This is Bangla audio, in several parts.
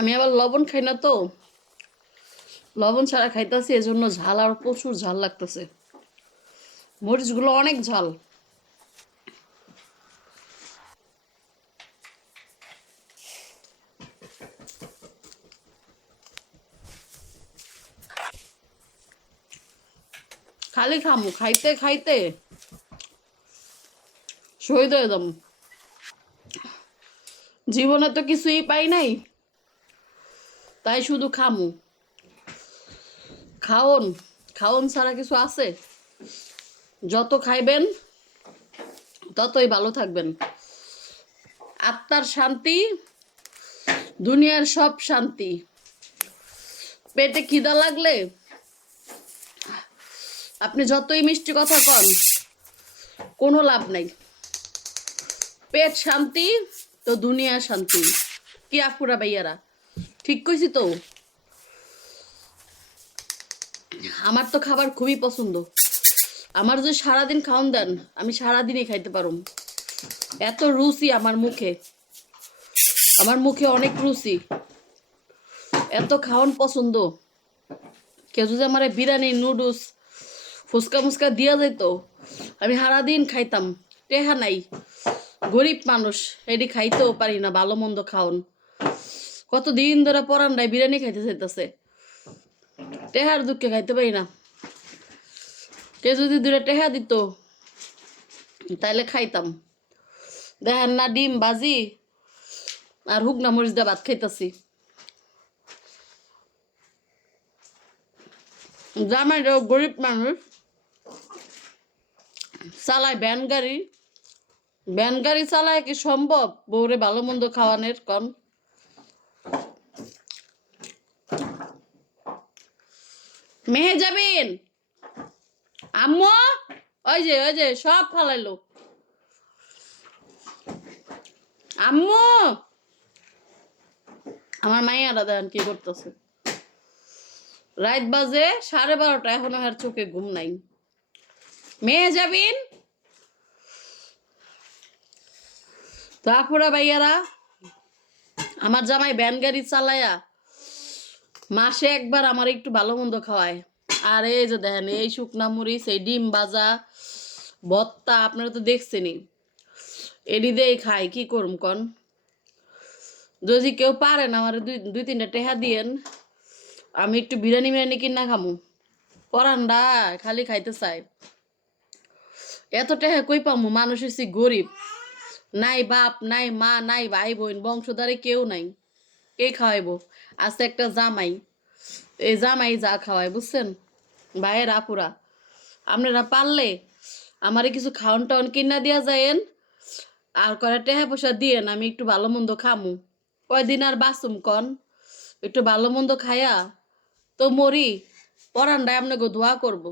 আমি আবার লবণ খাই না তো, লবণ ছাড়া খাইতেছি, এজন্য ঝাল আর প্রচুর ঝাল লাগতেছে। মরিচগুলো অনেক ঝাল। খালি খামু, খাইতে খাইতে শহীদ হয়ে যাবো। জীবনে তো কিছুই পাই নাই, তাই শুধু খামু। খাওন, খাওন ছাড়া কিছু আছে? যত খাইবেন ততই ভালো থাকবেন। আত্মার শান্তি, দুনিয়ার সব শান্তি। পেটে খিদা লাগলে আপনি যতই মিষ্টি কথা কন, কোনো লাভ নাই। পেট শান্তি তো দুনিয়া শান্তি। কি আপুরা ভাইয়ারা, ঠিক কইছি তো? আমার তো খাবার খুবই পছন্দ। আমার যদি সারাদিন খাওন দেন, আমি সারাদিনই খাইতে পারুম। এত রুচি আমার মুখে, আমার মুখে অনেক রুচি, এত খাওয়ান পছন্দ। কেউ যদি আমার বিরিয়ানি, নুডলস, ফুচকা মুচকা দিয়া যেত, আমি সারাদিন খাইতাম। টেহা নাই, গরিব মানুষ, এটি খাইতেও পারি না ভালো মন্দ খাওন। কতদিন ধরে পরান্ডায় বিরিয়ানি খাইতে চাইতেছে, টেহার দুঃখে খাইতে পারি না। কে যদি দুটা টেহা দিত তাইলে খাইতাম। দেখেন না, ডিম ভাজি আর হুকনা মরিচ দিয়ে ভাত খাইতাছি। জামাইরাও গরিব মানুষ, চালায় ভ্যান গাড়ি। ভ্যান গাড়ি চালায় কি সম্ভব বউরে ভালো মন্দ খাওয়ানোর কন? মেহে যাবেন আম্মু, ওই যে সব ফালাইলো। আম্মু, আমার মাইয়ারা দেখেন কি করতেছে। রাত বাজে 12:30, এখনো আর চোখে ঘুম নাই। মেয়ে যাবেন। তারপরে ভাইয়ারা, আমার জামাই ভ্যান গাড়ি চালায়া মাসে একবার আমার একটু ভালো মন্দ খাওয়ায়। আর এই যে দেখেন, এই শুকনা মরিচ, এই ডিম ভাজা, ভত্তা, আপনারা তো দেখছেনই। এডি দিয়ে খাই, কি করুম কন? যদি কেউ পারেন আমার দুই তিনটা টেহা দিয়েন, আমি একটু বিরিয়ানি মিরানি কিনা খামু। পরান্ডা খালি খাইতে চাই। এত টেহা কই পামু? মানুষ হচ্ছে গরিব, নাই বাপ নাই মা নাই ভাই বোন, বংশধারে কেউ নাই। কে খাওয়াইবো? আছে একটা জামাই, এই জামাই যা খাওয়ায়, বুঝছেন ভাইয়ের আপুরা? আপনারা পারলে আমারে কিছু খাওয়ান টাওয়ান কিনা দিয়া যায়েন, আর কয়টা টেহা পয়সা দিয়েন, আমি একটু ভালো মন্দ খামু। কয়দিন আর বাঁচুম কন? একটু ভালো মন্দ খায়া তো মরি, পরান্ডায় আপনাকে দোয়া করব।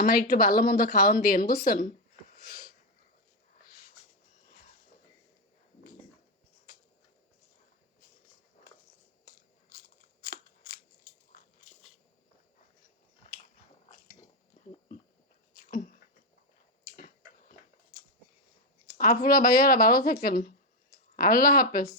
আমার একটু ভালো মন্দ খাওয়ান দিয়েন, বুঝছেন? আপুরা ভাইয়ারা ভালো থাকেন। আল্লাহ হাফেজ।